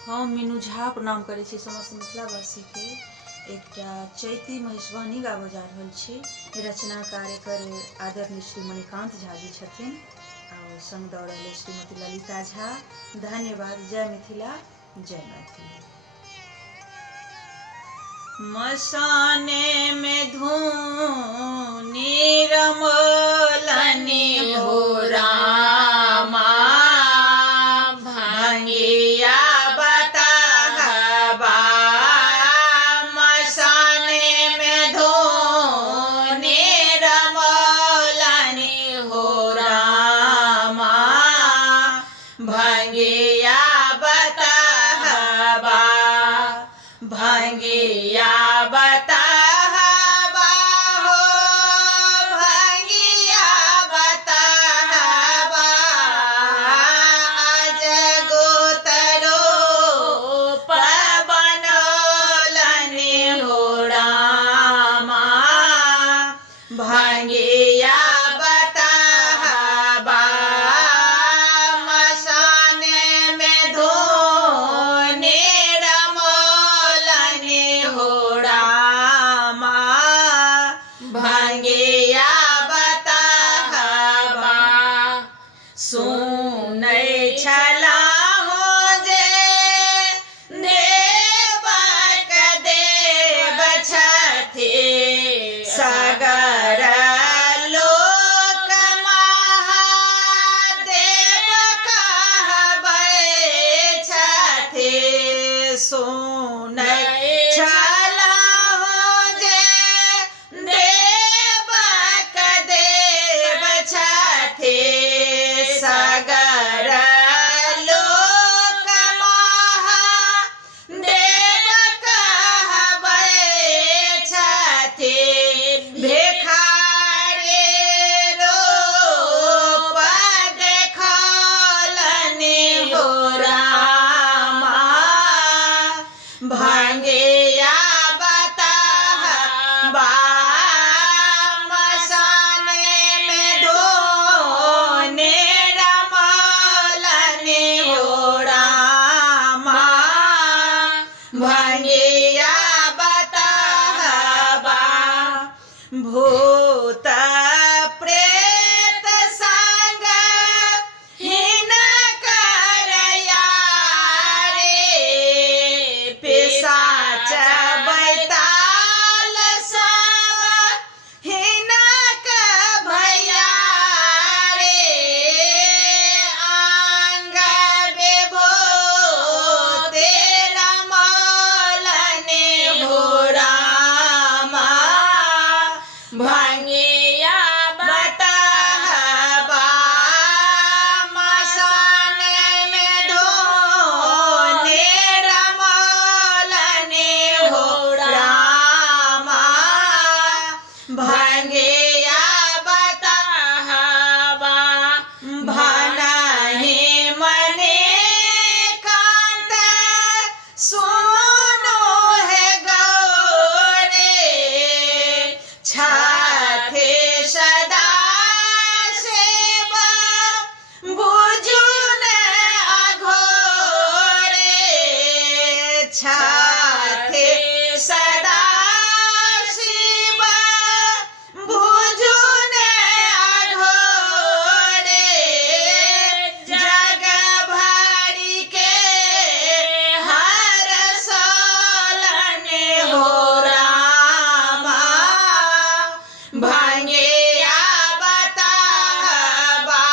हम मीनू झा प्रणाम करै छी समस्त मिथिलावासी के। एकटा चैती महिषवानी गाबऽ जा रहल छी। रचनाकार एकर आदरणीय श्री मणिकांत झा जी छथिन और संग दऽ रहल श्रीमती ललिता झा। धन्यवाद। जय मिथिला, जय मैथिली। मसाने में धूनी रमोलनी हो रामा, भांगिया बताहबा। मसाने में धूनी रमोलनी हो रामा, भांगिया बताहबा। भांगिया बताहबा हो, भांगिया बताहबा। आज गोतरो बनोलनी हो रामा, भांगिया बताहबा। मसाने में धूनी हो रामा, भांगिया बताहबा। सुनै छलाहो जे देवक देव छथि, सगर लोक महादेव कहबै छथि। सुनै छलाहो जे देवक देव छथि, सगर लोक महादेव कहबै छथि। भेखारे रूप देखौलनि हो रामा, भांगिया बताहबा। मसाने में धूनी रमोलनी हो रामा, भांगिया बताहबा। भूत प्रेत संग हिनकर यारी, पिशाच बैताल सब हिनक भैयारी। अंग विभूति रमोलनी हो रामा, भांगिया बताहबा। मसाने में धूनी रमोलनी हो रामा, भांगिया बताहबा। भनहि मणिकांत सुनो हे गौरी, छथि सदा शिव बुझुन अघोरी। छथि सदा शिव बुझुन अघोरी। जग भरि के हर सोलनि हो रामा, भांगिया बताहबा।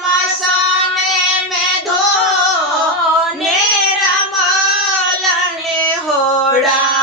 मसाने में धूनी रमोलनी हो रामा।